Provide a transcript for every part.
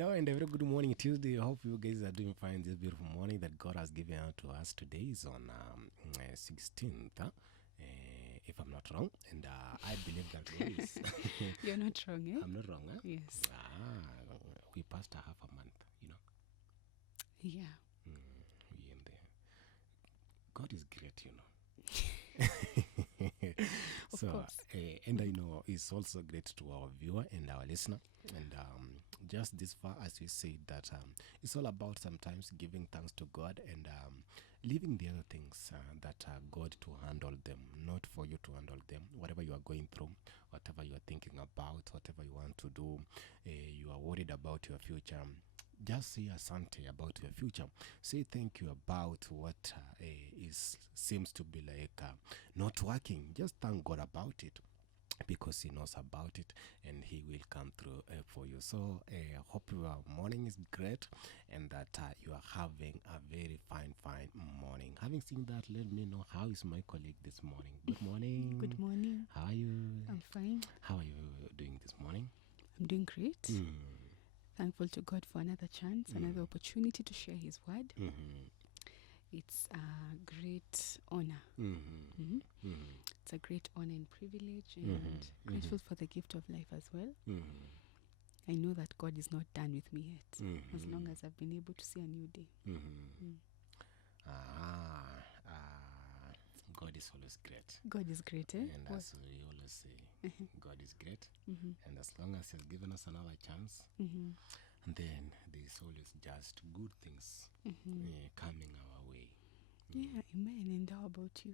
Hello and a very good morning, Tuesday. I hope you guys are doing fine this beautiful morning that God has given out to us. Today is on 16th, if I'm not wrong. And I believe that is. You're not wrong, eh? I'm not wrong, huh? Yes. We passed a half a month, Yeah. We in there. God is great, Of So, course. and I know it's also great to our viewer and our listener. And just this far, as we said, that it's all about sometimes giving thanks to God and leaving the other things that are God to handle them, not for you to handle them. Whatever you are going through, whatever you are thinking about, whatever you want to do, you are worried about your future. Just say asante about your future. Say thank you about what seems to be like not working. Just thank God about it, because He knows about it and He will come through for you. So hope your morning is great and that you are having a very fine morning. Having seen that, let me know how is my colleague this morning. Good morning. Good morning. How are you? I'm fine. How are you doing this morning? I'm doing great. Thankful to God for another chance, another opportunity to share His word. It's a great honor. It's a great honor and privilege, and grateful for the gift of life as well. I know that God is not done with me yet, as long as I've been able to see a new day. God is always great. God is great, eh? And as we always say, God is great. And as long as He has given us another chance, and then there's always just good things coming our way. Yeah, amen. And how about you?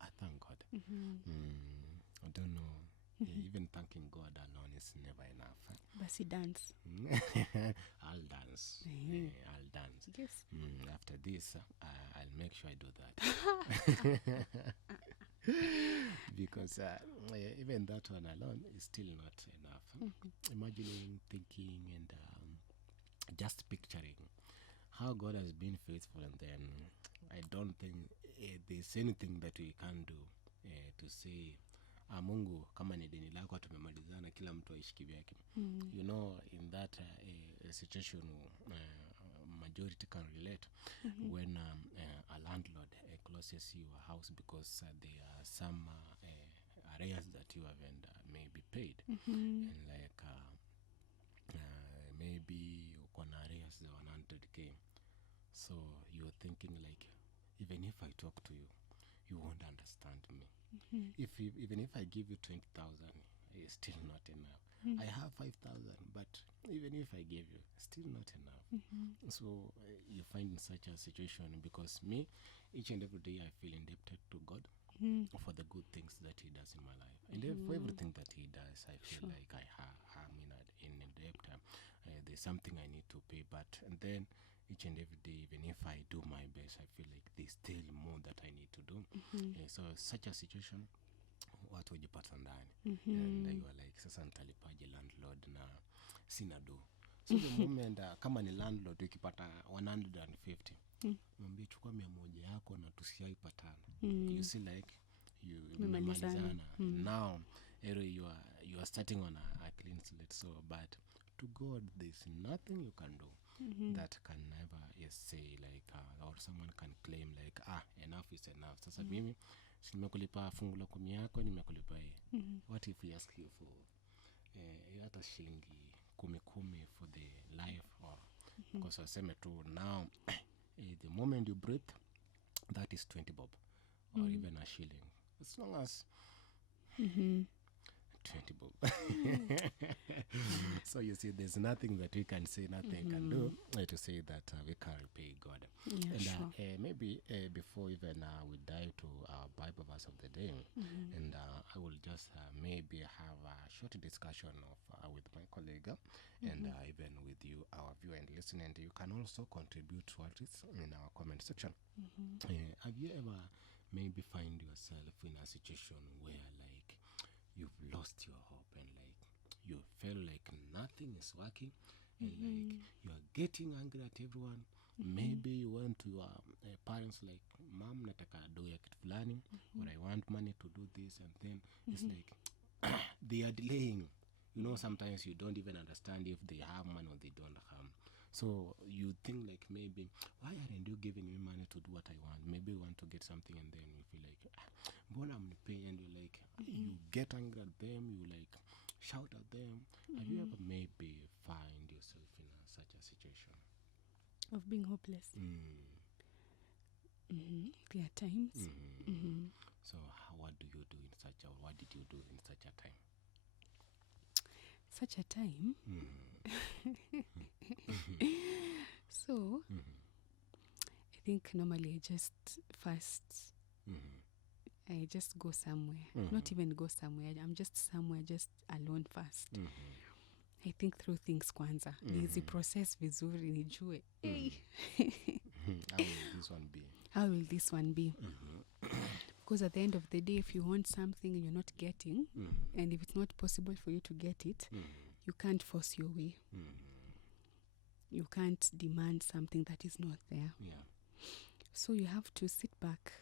I thank God. I don't know. Even thanking God alone is never enough. Basi dance. I'll dance. I'll dance. Yes. After this, I'll make sure I do that. Because even that one alone is still not enough. Imagining, thinking, and just picturing how God has been faithful, and then I don't think there's anything that we can do to say Mungu kama ni deni lako tumemalizana, kila mtu aishi kivyake. You know, in that situation majority can relate when a landlord closes your house because there are some areas that you haven't maybe paid, and like maybe uko na areas 100k, so you're thinking like, even if I talk to you, you won't understand me. Even if I give you 20,000, it's still not enough. I have 5,000, but even if I give you, still not enough. So you find in such a situation, because me, each and every day I feel indebted to God for the good things that He does in my life, and for everything that He does, I feel like I'm in a debt. There's something I need to pay, but and then each and every day, even if I do my best, I feel like there's still more that I need to do. So such a situation, watu wajipata ndani, and you are like, sasa nitalipaje landlord na sina do. So the moment kama ni landlord ukipata 150, mwambie chukua 100 yako na tusiaipatana. You see, like mmemalizana. Now you are starting on a clean slate. So but to God, there's nothing you can do that can never say like or someone can claim like enough is enough. Sasa mimi nimekulipa fungu la 10 yako, nimekulipa what if we ask you for hata shilingi 10 for the life, or because waseme tu now the moment you breathe, that is 20 bob or even a shilling, as long as 20 bob. So you see, there's nothing that we can say, nothing can do to say that we can repay God. Yeah, And sure. maybe before even we dive to our Bible verse of the day, and I will just maybe have a short discussion of with my colleague and even with you, our viewer and listener. And you can also contribute to it in our comment section. Have you ever maybe find yourself in a situation where like you've lost your hope and like you feel like nothing is working, and like you are getting angry at everyone? Maybe you went to your parents like, mom, nataka do ya kitu fulani, or I want money to do this, and then it's like they are delaying. You know, sometimes you don't even understand if they have money or they don't have. So you think like, maybe, why aren't you giving me money to do what I want? Maybe you want to get something, and then you feel like, but I'm paying, and you like, you get angry at them, you like shout at them. Have you ever maybe find yourself in such a situation of being hopeless? There are times. So what do you do in such a, what did you do in such a time? Such a time. So I think normally I just first I just go somewhere. Not even go somewhere. I'm just somewhere, just alone first. I think through things kwanza. Nizi process vizuri nijue. How will this one be? How will this one be? Because at the end of the day, if you want something and you're not getting, and if it's not possible for you to get it, you can't force your way. You can't demand something that is not there. So you have to sit back.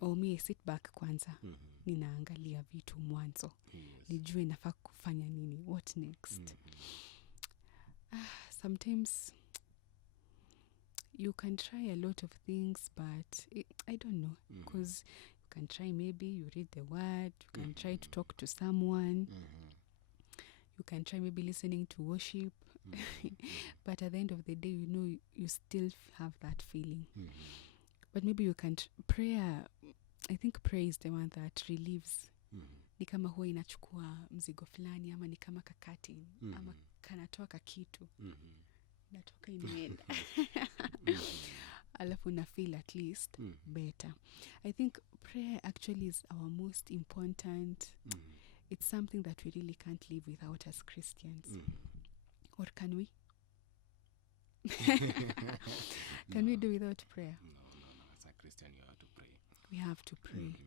Or me, sit back kwanza. Ninaangalia vitu mwanzo. Nijue nafaa kufanya nini. What next? Sometimes you can try a lot of things, but I don't know. Because you can try, maybe you read the word. You can try to talk to someone. You can try maybe listening to worship. But at the end of the day, you know, you still have that feeling. But maybe you can prayer. I think prayer is the one that relieves. Ni kama huwa inachukua mzigo fulani, ama ni kama kakati, ama kanatoa kakitu. Natoka imeenda. Alafu na feel at least better. I think prayer actually is our most important. It's something that we really can't live without as Christians. Or can we? Can we do without prayer? No. As a Christian, you have to pray. We have to pray.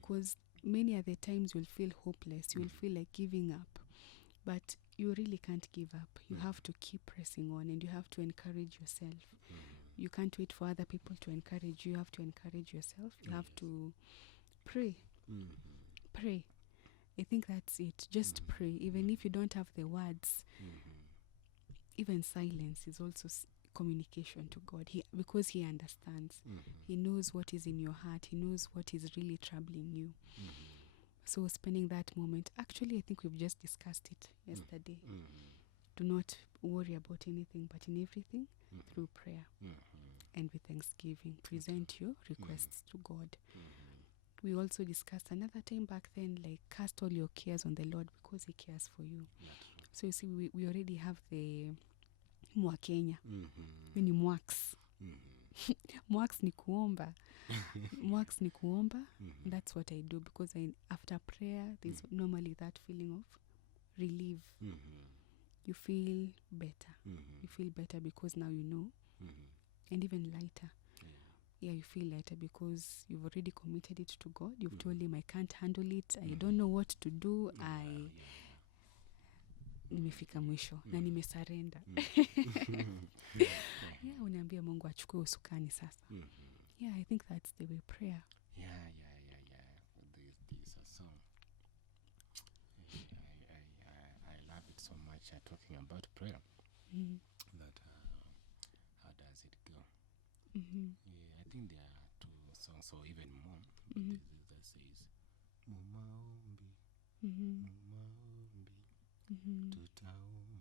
Because many other times you'll feel hopeless. You'll feel like giving up. But you really can't give up. You have to keep pressing on, and you have to encourage yourself. You can't wait for other people to encourage you. You have to encourage yourself. You have to pray. Pray. I think that's it. Just pray. Even if you don't have the words, even silence is also communication to God. Because He understands. He knows what is in your heart. He knows what is really troubling you. So spending that moment, actually I think we've just discussed it yesterday. Do not worry about anything, but in everything, through prayer and with thanksgiving, present your requests to God. We also discussed another time back then, like, cast all your cares on the Lord because He cares for you. So you see, we already have the Mwakenya. When you mwaks. Mwaks ni kuomba. Mwaks ni kuomba. That's what I do, because after prayer, there's normally that feeling of relief. You feel better. You feel better because now you know. And even lighter. Yeah, you feel lighter because you've already committed it to God. You've told Him, I can't handle it. I don't know what to do. Nimefika mwisho na nimesarenda. Yeah, unaambia Mungu achukue usukani sasa. Yeah, I think that's the way prayer. Yeah. These are so. I love it so much. Talking about prayer. That how does it go? Yeah, I think there are two songs or even more. But this is that says, Mumaombi, Mumaombi, tutaomba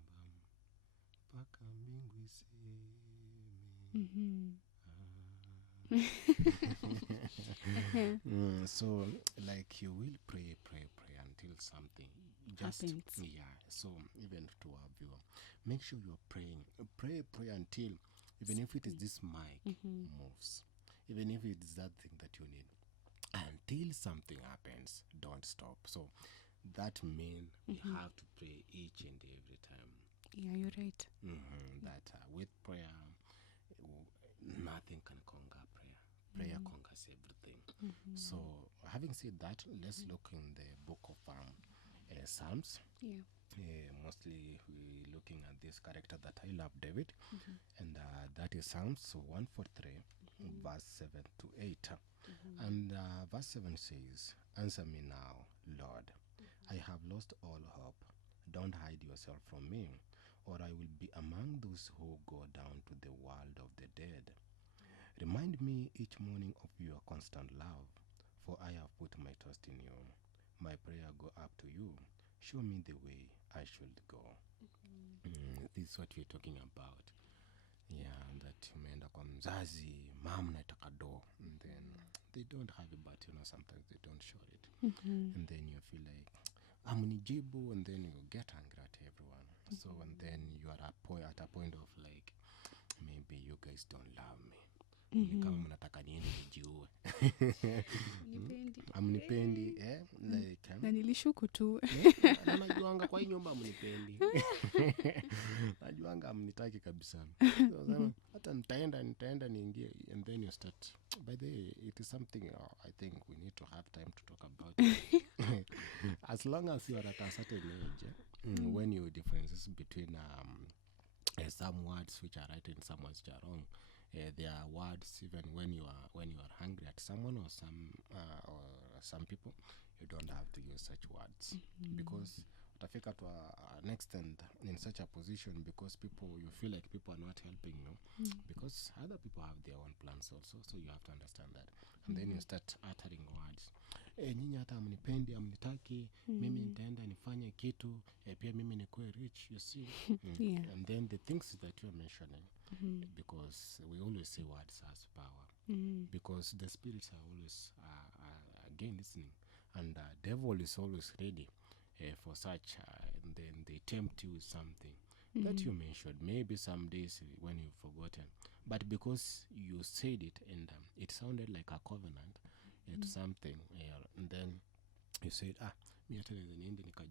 mpaka mbingu iseme. So like you will pray until something just happens. Yeah. So even to our viewer, make sure you're praying. Pray until, even if it is this mic moves, even if it is that thing that you need, until something happens, don't stop. So that means we have to pray each and every time. Yeah, you're right. That with prayer, nothing can conquer prayer. Prayer conquers everything. So having said that, let's look in the book of Psalms. Mostly we're looking at this character that I love, David, and that is Psalms 143, verse 7 to 8. And verse 7 says, answer me now, Lord. I have lost all hope. Don't hide yourself from me, or I will be among those who go down to the world of the dead. Remind me each morning of your constant love, for I have put my trust in you. My prayer go up to you. Show me the way I should go. This is what we're talking about. Yeah, that umeenda kwa mzazi, mom nataka do, and then they don't have it, but sometimes they don't show it. And then you feel like, amunijibu, and then you get angry at everyone. So, and then you are at a point of like, maybe you guys don't love me. Ni kama mnataka niende nijiue. Amnipendi, like na nilishuku tu. Najuanga kwa hii nyumba amnipendi. Najuanga amnitaki kabisa. So hata nitaenda niingie, and then you start. By the way, it is something I think we need to have time to talk about. As long as you are at a certain age, when you differences between some words which are right and some words which are wrong. There are words even when you are angry at someone or some people, you don't have to use such words because utafika to an extent in such a position because you feel like people are not helping you because other people have their own plans also, so you have to understand that. And then you start uttering words. Nyinyi hata amnipendi, amnitaki, mimi nitaenda nifanye kitu, pia mimi nikuwe rich, you see. Yeah. And then the things that you are mentioning, because we always say words has power, because the spirits are always again listening, and the devil is always ready for such, and then they tempt you with something that you mentioned, maybe some days when you've forgotten, but because you said it and it sounded like a covenant to something, and then you said, me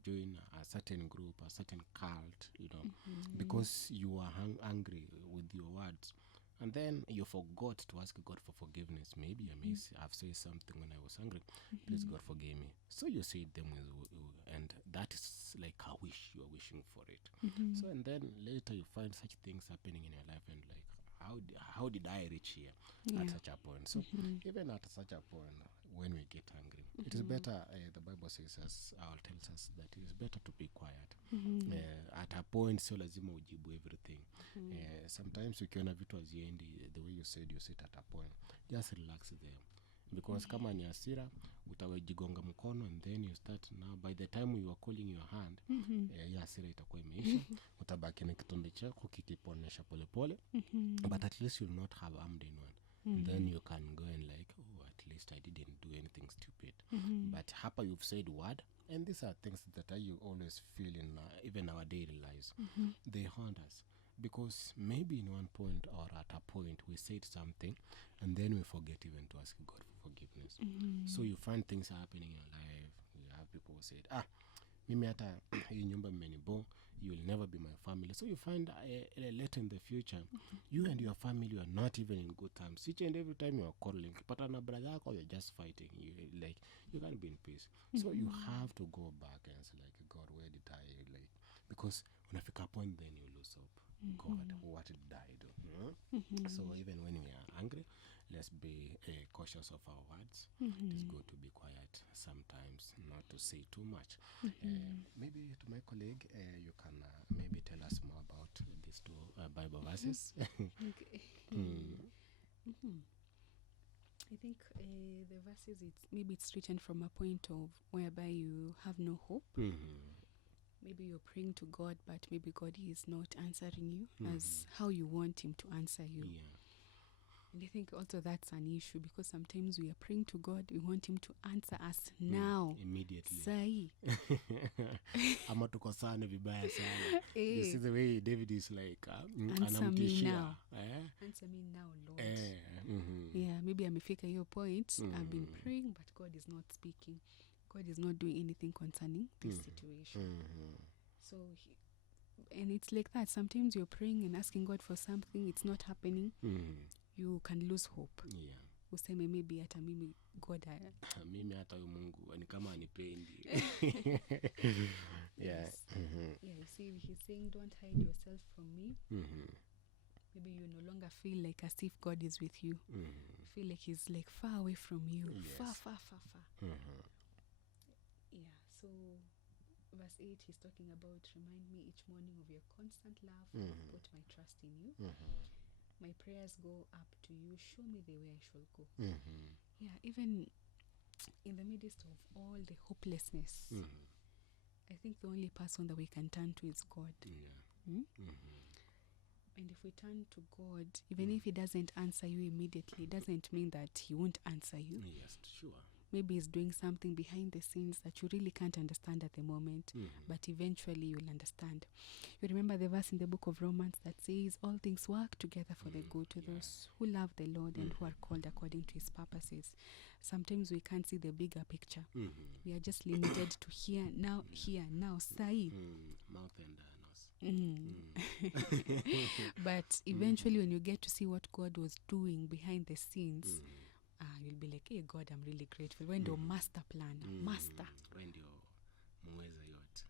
join a certain group, a certain cult, because you are angry with your words, and then you forgot to ask God for forgiveness. Maybe I may have said something when I was angry. Please, God, forgive me. So you say them and that is like a wish. You are wishing for it. So, and then later you find such things happening in your life, and like, how did I reach here at such a point? So even at such a point, when we get angry, it is better, the Bible says, tells us that it is better to be quiet. At a point, so lazima ujibu everything. Sometimes ukiona vitu haziendi the way you said, you sit at a point, just relax there, because kama ni hasira utawajigonga mkono, and then you start, now by the time you are calling your hand, ya hasira itakuwa imeisha. Utabaki na kitonde chako kikiponesha pole pole, but at least you'll not have harmed anyone. Then you can go and like, at least I didn't do anything stupid. But hapa you've said word, and these are things that you always feel in even our daily lives. They haunt us because maybe in one point or at a point we said something, and then we forget even to ask God for forgiveness. So you find things happening in your life. You have people who said, mimi hata hii nyumba mmenibo, you will never be my family. So you find later in the future, you and your family are not even in good terms. Each and every time you are quarreling, patana brother yako, you're just fighting. You can't be in peace. So you have to go back and say like, God, where did I like? Because unafika point, then you lose hope. God, what did I do? So even when we are angry, let's be cautious of our words. It is good to be quiet sometimes, not to say too much. Maybe to my colleague, you can maybe tell us more about these two Bible verses. Okay. I think the verses, it's written from a point of whereby you have no hope. Maybe you're praying to God, but maybe God is not answering you as how you want him to answer you. And I think also that's an issue, because sometimes we are praying to God, we want him to answer us now. Immediately. Sai. Ama tukosane vibaya sana. You see the way David is like, answer me now. Eh? Answer me now, Lord. Yeah, maybe amefika hiyo point. I've been praying, but God is not speaking. God is not doing anything concerning this situation. So, and it's like that. Sometimes you're praying and asking God for something, it's not happening. You can lose hope. Useme maybe hata mimi God mimi hata huyu Mungu ni kama anipendi. Yes. Yeah, you see, he's saying, don't hide yourself from me. Maybe you no longer feel like as if God is with you. You feel like he's like far away from you. Far. Yeah, so verse 8, he's talking about remind me each morning of your constant love. Put my trust in you. My prayers go up to you. Show me the way I shall go. Yeah, even in the midst of all the hopelessness, I think the only person that we can turn to is God. And if we turn to God, even if he doesn't answer you immediately, it doesn't mean that he won't answer you. Yes, sure. Maybe he's doing something behind the scenes that you really can't understand at the moment, but eventually you'll understand. You remember the verse in the book of Romans that says, all things work together for the good to those who love the Lord and who are called according to his purposes. Sometimes we can't see the bigger picture. We are just limited to here, now, sai. Mouth and nose. But eventually when you get to see what God was doing behind the scenes, you'll be like, hey God, I'm really grateful. When your master plan, master. When your mweza yacht.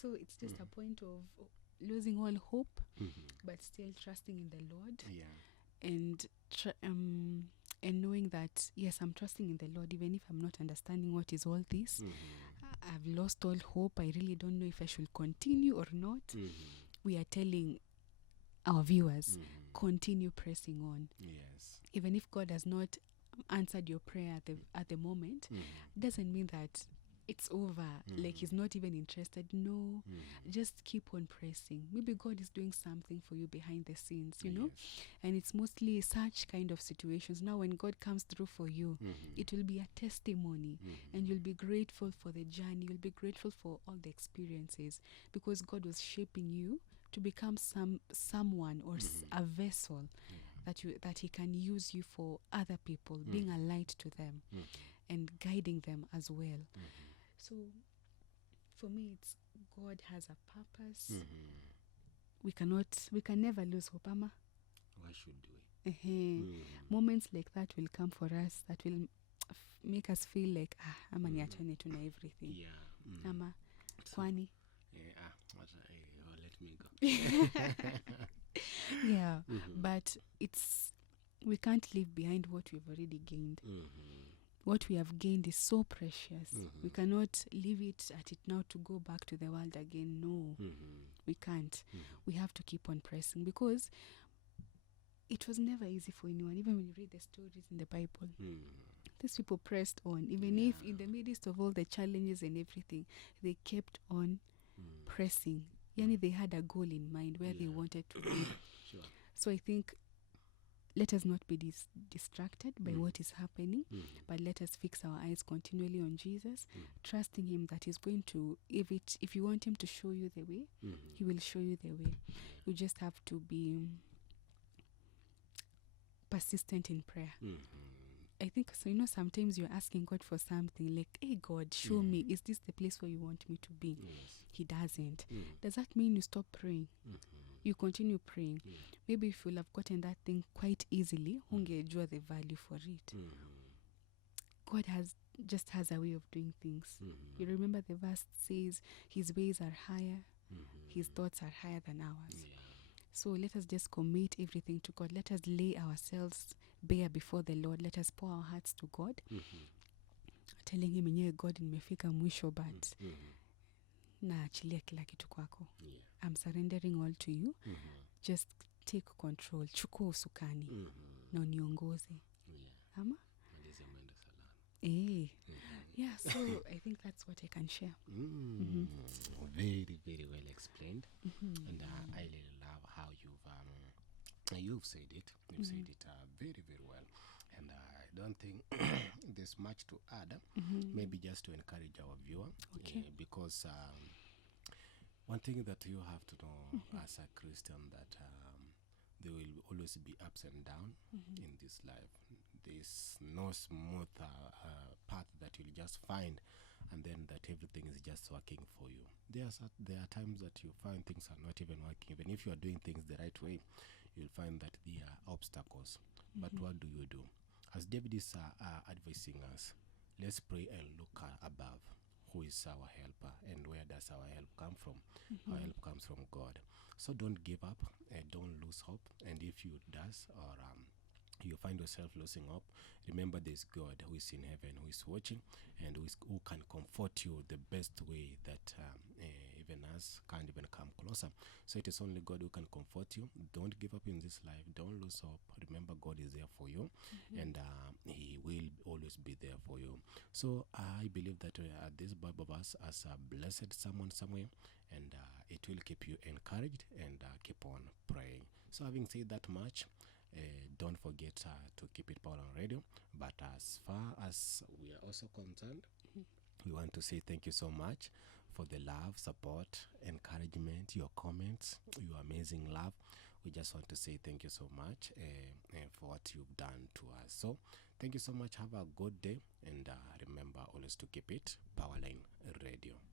So it's just a point of losing all hope, but still trusting in the Lord. And knowing that, yes, I'm trusting in the Lord, even if I'm not understanding what is all this. I've lost all hope. I really don't know if I should continue or not. We are telling our viewers, continue pressing on. Yes. Even if God has not answered your prayer at the moment, doesn't mean that it's over, like he's not even interested. No, just keep on pressing. Maybe God is doing something for you behind the scenes, you know. And it's mostly such kind of situations. Now when God comes through for you, it will be a testimony, and you'll be grateful for the journey. You'll be grateful for all the experiences, because God was shaping you to become someone or a vessel that he can use you for other people, being a light to them and guiding them as well. So for me, it's God has a purpose. We can never lose hope, Ama. Why should we? Moments like that will come for us that will make us feel like ama niachane tu na everything. Ama kwani let me go. But we can't leave behind what we've already gained. What we have gained is so precious. We cannot leave it at it now to go back to the world again. No, we can't. We have to keep on pressing, because it was never easy for anyone. Even when you read the stories in the Bible, these people pressed on. Even if in the midst of all the challenges and everything, they kept on pressing. Yani they had a goal in mind where they wanted to be. So I think let us not be distracted by what is happening, but let us fix our eyes continually on Jesus, trusting him that he's going to, if you want him to show you the way, he will show you the way. You just have to be persistent in prayer. I think, so sometimes you're asking God for something like, hey God, show me, is this the place where you want me to be? He doesn't. Does that mean you stop praying? You continue praying. Maybe if you'll have gotten that thing quite easily, hungejua the value for it. God just has a way of doing things. You remember the verse says his ways are higher, his thoughts are higher than ours. So let us just commit everything to God. Let us lay ourselves bare before the Lord. Let us pour our hearts to God, telling him, enyewe God, nimefika mwisho, but naachilia kila kitu kwako. I'm surrendering all to you. Just take control. Chukua usukani na uniongoze. Ama? Yeah, so I think that's what I can share. Very, very well explained. And I really love how you've said it. You've said it very, very well. And I don't think there's much to add. Maybe just to encourage our viewer. Because one thing that you have to know as a Christian, that there will always be ups and downs in this life. There's no smooth path that you'll just find and then that everything is just working for you. There are times that you find things are not even working. Even if you are doing things the right way, you'll find that there are obstacles. But what do? As David is advising us, let's pray and look above. Who is our helper, and where does our help come from? Our help comes from God. So don't give up and don't lose hope. And if you does, or you find yourself losing hope, remember there's God who is in heaven, who is watching, and who can comfort you the best way that even us can't even come closer. So it is only God who can comfort you. Don't give up in this life. Don't lose hope. Remember, God is there for you, and He will always be there for you. So I believe that this Bible verse has blessed someone somewhere, and it will keep you encouraged, and keep on praying. So having said that much, don't forget to keep it power on radio. But as far as we are also concerned, we want to say thank you so much for the love, support, encouragement, your comments, your amazing love. We just want to say thank you so much for what you've done to us. So thank you so much. Have a good day, and remember always to keep it Powerline Radio.